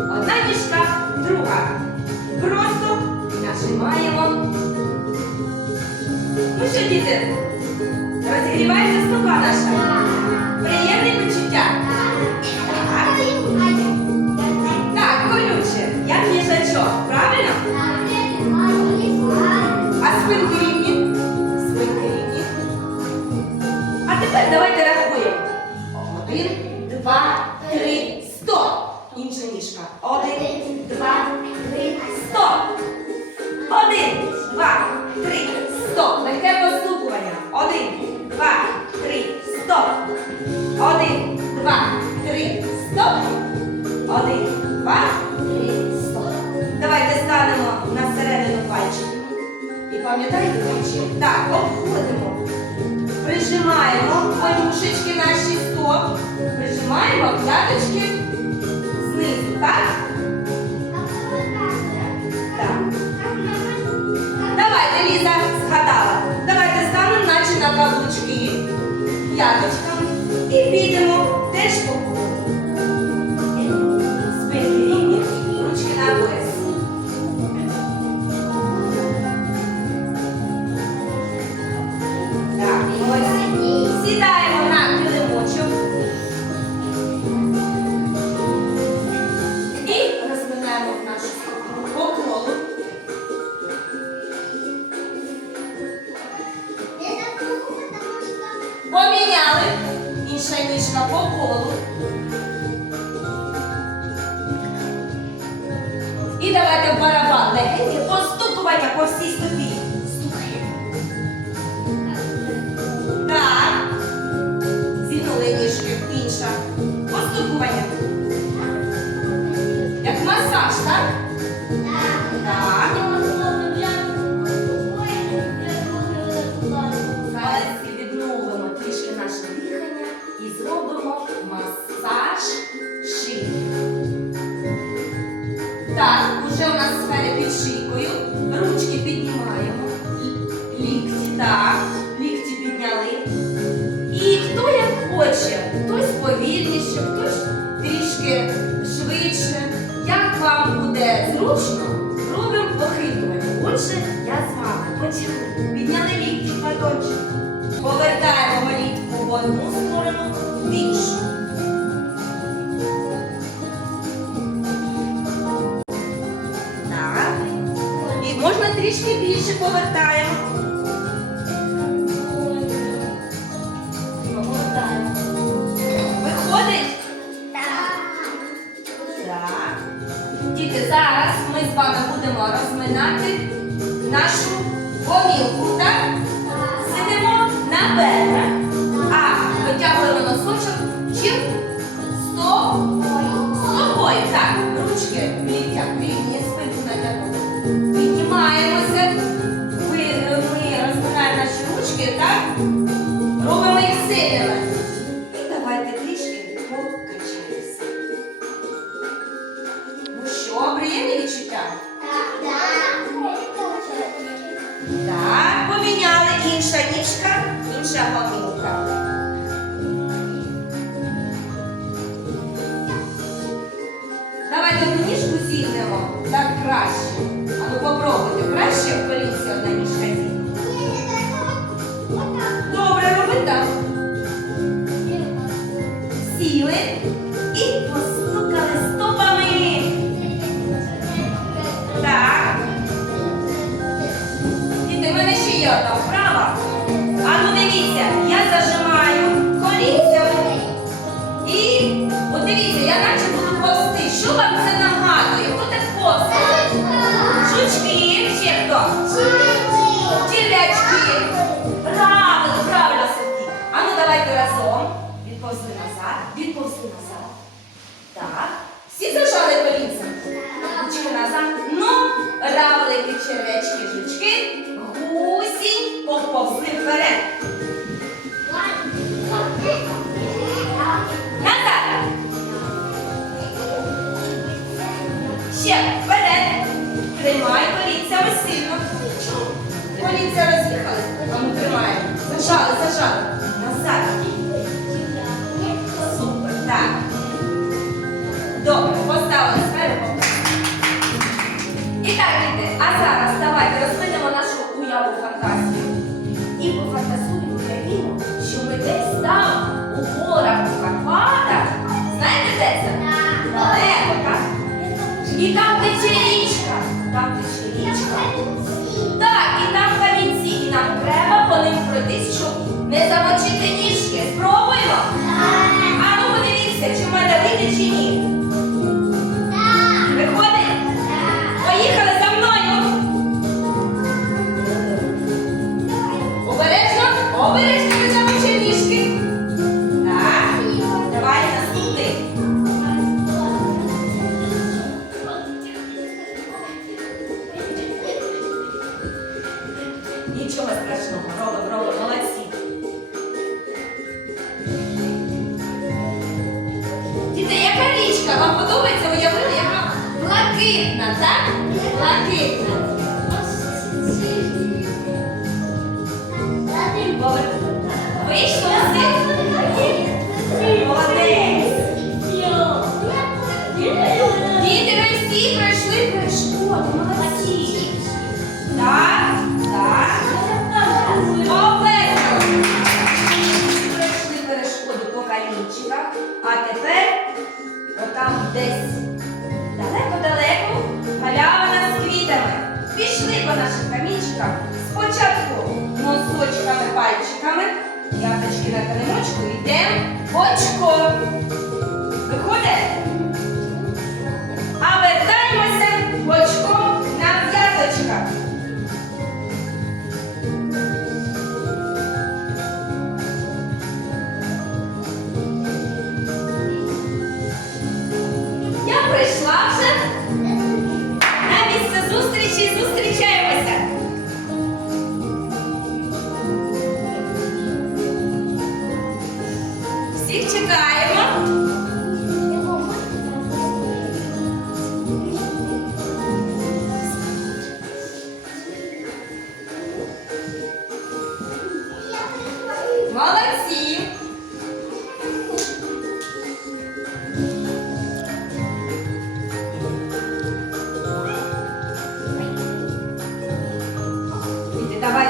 Одна діжка, друга. Просто нажимаємо. Ну що, діти? Розігрівається стопа наша. Приємний Так, обходимо. Прижимаємо колюшечки наші стоп. Прижимаємо п'яточки знизу, так? Так. Давайте, Ліза, згадала. Давайте станемо наче на каблучки п'яточками і підемо І давайте в барабан легеньке постукування по всій стопі. Повільніше, хтось трішки швидше. Як вам буде зручно, робимо похитування. Отже, я з вами почали. Підняли лікті кладочок. Повертаємо голівку в одну сторону, в іншу. Так. І можна трішки більше. Повертаємо. Гомілку, так? Сидимо на бедрах, а витягуємо носочок чим? Сто Стопою, так, ручки в ліктях попробуйте. Краще в колінці одна ніжка зігне. Добре, роби так. Сіли і постукали стопами. Так. Діти, в мене ще є одна вправа. А ну дивіться, я зажимаю колінцями. І от дивіться, я наче буду повсти. Що вам це нагадує? назад. Назад. Супер. Так. Добре, поставили сферу. І так, діти, а зараз давайте розвинемо нашу уяву фантазію. І пофантазуємо, уявімо, що ми десь там, у горах, у Карпатах. Знаєте, де це? Далеко, так? І там тече річка. Там тече річка. Так, і там камінці, і нам треба по ним пройтись, щоб не замочити ніжки. Спробуємо? Так. А ну подивіться, чи в мене вийде, чи ні. Так. Виходить? Так. Поїхали за мною. Обережно, обережно не замочити ніжки. Так. Давай наступний. Нічого страшного. Робимо, робимо. Молодці. Подобається? Уявили, яка блакитна, так? Блакитна. Вийшло все? Молодець. Діти, ви всі пройшли перешкоду, молодці. Так, так. Оплескали. Пройшли перешкоду по камінчиках, а тепер отам десь далеко-далеко галявина з квітами. Пішли по наших камінчиках. Спочатку носочками, пальчиками, п'яточки на килимочку, йдемо очко.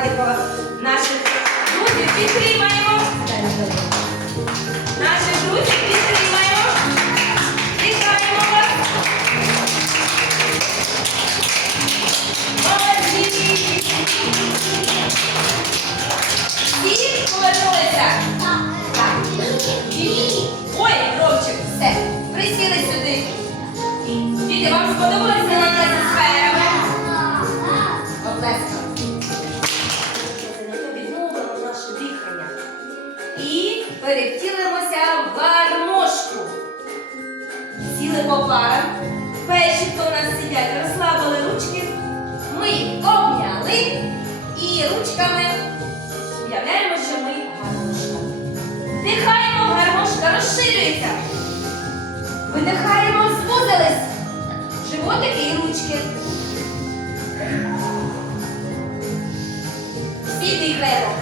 Давайте по наших друзів підтримаємо. Наших друзів підтримаємо. Вітаємо вас. Молодці. Всі повернулися. Ой, Ромчик, все. Присіли сюди. Діти, вам сподобалося в гармошку. Сіли по парам. Перші, хто у нас сидять, розслабили ручки. Ми їх обняли і ручками уявляємо, що ми гармошка. Дихаємо, гармошка розширюється. Видихаємо, звузились. Животики і ручки. Всі дихаємо.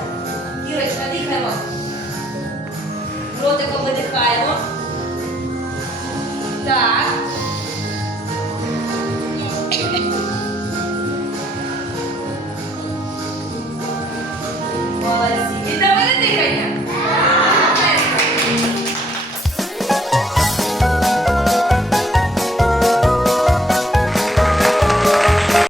Кірочка, дихаємо. Ротиком видихаємо. Так. Молодці. Вітаємо